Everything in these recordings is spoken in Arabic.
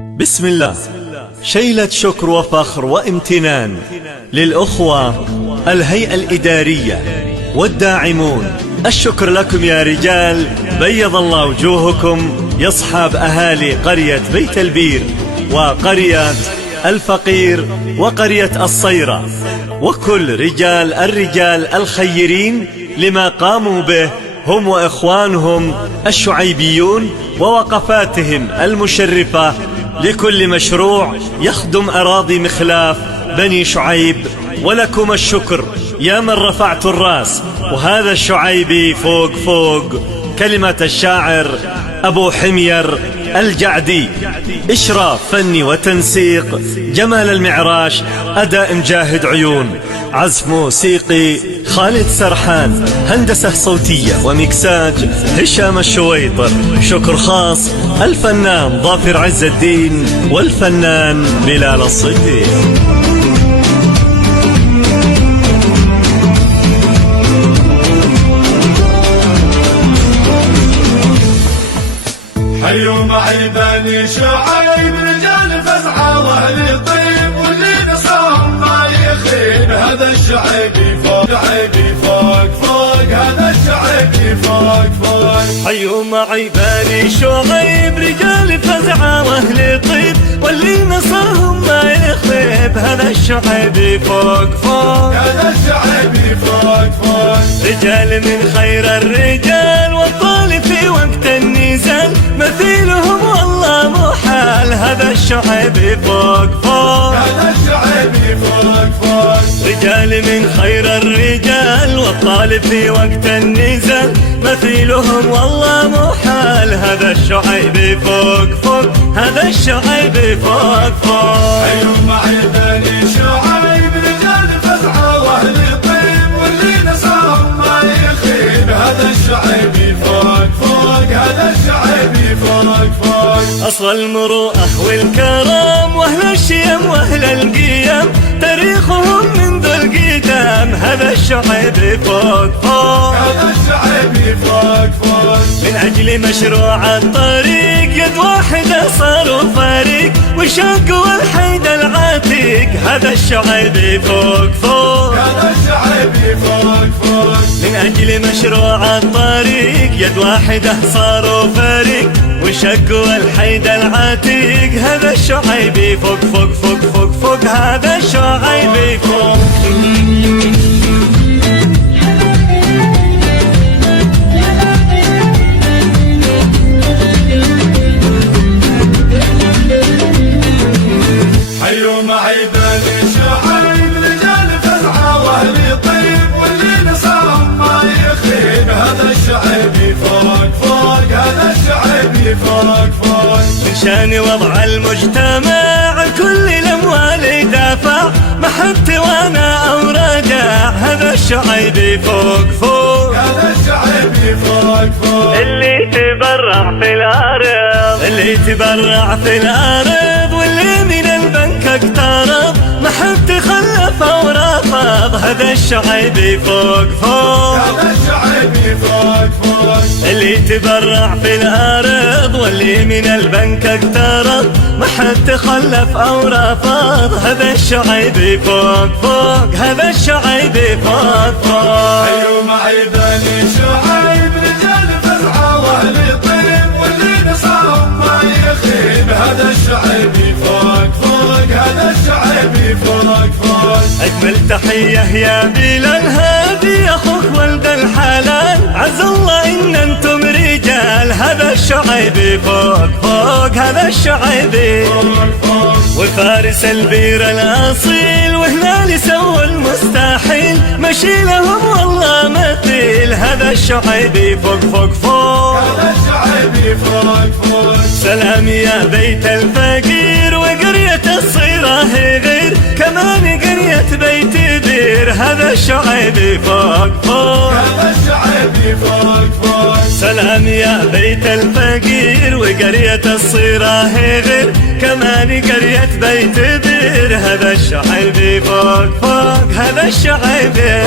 بسم الله. شيلة شكر وفخر وامتنان للأخوة الهيئة الإدارية والداعمون. الشكر لكم يا رجال، بيض الله وجوهكم يا أصحاب أهالي قرية بيت البير وقرية الفقير وقرية الصيرة، وكل الرجال الخيرين لما قاموا به هم وإخوانهم الشعيبيون ووقفاتهم المشرفة لكل مشروع يخدم أراضي مخلاف بني شعيب. ولكم الشكر يا من رفعت الراس، وهذا الشعيبي فوق كلمة الشاعر أبو حمير الجعدي. إشراف فني وتنسيق جمال المعراش، أداء مجاهد عيون، عزف موسيقي خالد سرحان، هندسة صوتية ومكساج هشام الشويطر. شكر خاص الفنان ظافر عز الدين والفنان بلال الصديق. حيوا معي بني شعيب، رجال فزعة واهل طيب، واللي نصرهم ما يخيب. هذا الشعيبي فوق هذا الشعيبي فوق. حيوا معي بني شعيب، رجال فزعة واهل طيب، واللي نصرهم ما يخيب. هذا الشعيبي فوق هذا الشعيبي فوق. رجال من خير الرجال، والطالب في وقت النزال مثيلهم والله محال. هذا الشعيبي فوق هذا الشعيبي فوق. رجال من خير الرجال، والطالب في وقت النزال مثيلهم والله محال. هذا الشعيبي فوق هذا الشعيبي فوق. حيوا معي بني شعيب، رجال فزعة واهل طيب، واللي نصرهم ما يخيب. هذا الشعيبي فوق هذا الشعيبي فوق. أصل المروءة والكرم، وأهل الشيم وأهل القيم، تاريخهم منذ القدام. هذا الشعيبي فوق هذا الشعيبي فوق. من أجل مشروع الطريق يد واحدة صاروا فريق، وشقوا الحيد العتيق. هذا الشعيبي فوق هذا الشعيبي فوق. من أجل مشروع الطريق يد واحدة صاروا فريق، وشقوا الحيد العتيق. هذا الشعيبي فوق هذا الشعيبي فوق. حيوا معي بني شعيب، رجال فزعة واهل طيب، واللي نصرهم ما يخيب. هذا الشعيبي فوق هذا الشعيبي فوق. من شان وضع المجتمع كل الأموال يدافع، محبتي وانا او رجع. هذا الشعيبي فوق هذا الشعيبي فوق. اللي تبرع في الأرض، واللي من البنك اقترض، محبتي خلف ورفض. هذا الشعيبي فوق هذا الشعيبي فوق. اللي تبرع في الأرض، واللي من البنك اقترض، محد خلف أو رفض. هذا الشعيبي فوق هذا الشعيبي فوق. حيوا معي بني شعيب، رجال فزعة واهل طيب، واللي نصرهم ما يخيب. هذا الشعيبي فوق هذا الشعيبي فوق. أجمل تحية يا بلال هادي، أخوك ولد الحلال، عز الله إن أنتم رجال. هذا الشعيبي فوق هذا الشعيبي فوق. وفارس البير الأصيل، وهنا سوى المستحيل، مشي لهم والله مثيل. هذا الشعيبي فوق هذا الشعيبي فوق. سلام يا بيت الفقير، وقرية الصيرة هي غير، كمان قرية بيت بير. هذا الشعيبي فوق هذا الشعيبي فوق. سلام يا بيت الفقير، وقرية الصيرة هي غير، كمان قرية بيت بير. هذا الشعيبي فوق هذا الشعيبي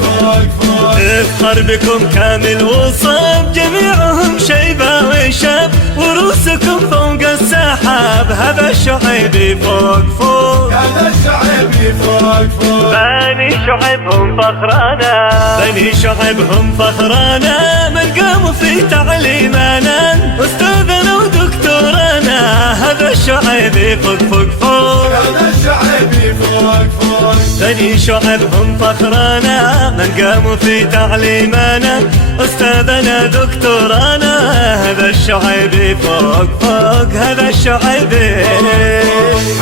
فوق فوق. نفخر بكم كامل وصاب، جميعهم شيبة وشاب، ورؤوسكم فوق السحاب، هذا الشعيبي فوق فوق. هذا الشعيبي فوق فوق. بني شعيب هم فخرانا، بني شعيب هم فخرانا، من قاموا في تعليمنا، أستاذنا ودكتورنا، هذا الشعيبي فوق فوق فوق. هذا الشعيبي فوق فوق. بني شعيب هم فخرانا، من قاموا في تعليمنا، أستاذنا دكتورنا، هذا الشعيبي فوق فوق. هذا الشعيبي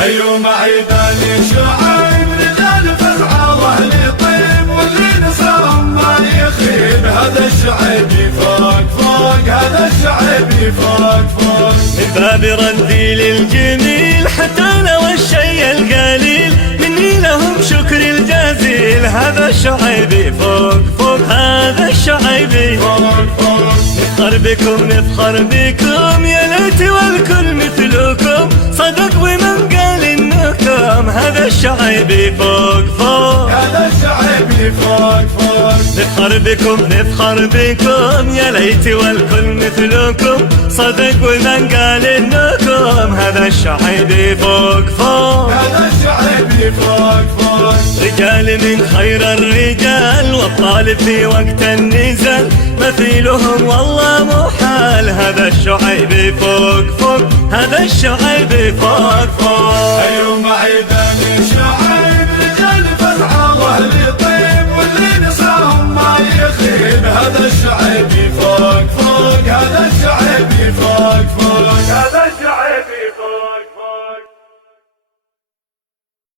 حيوا معي بني شعيب، رجال فزعة واهل طيب، واللي نصرهم ما يخيب، هذا الشعيبي فوق فوق. هذا الشعيبي فوق فوق. من باب ردي للجميل، حتى لو الشيء القليل، مني لهم شكر الجزيل، هذا الشعيبي فوق فوق. هذا الشعيبي فوق فوق. نفخر بكم نفخر بكم، يا ليت والكل مثلكم، صدق ومن قال انكم، هذا الشعيبي فوق فوق. هذا الشعيبي فوق فوق. نفخر بكم نفخر بكم، يا ليت والكل مثلكم، صدق ومن قال انكم، هذا الشعيبي فوق فوق. هذا الشعيبي فوق فوق. رجال من خير الرجال، والطالب في وقت النزال، مثيلهم والله محال، هذا الشعيبي فوق فوق. هذا الشعيبي فوق فوق. حيوا معي بني شعيب، رجال فزعة واهل طيب، واللي نصرهم ما يخيب، هذا الشعيبي فوق فوق. هذا الشعيبي فوق فوق.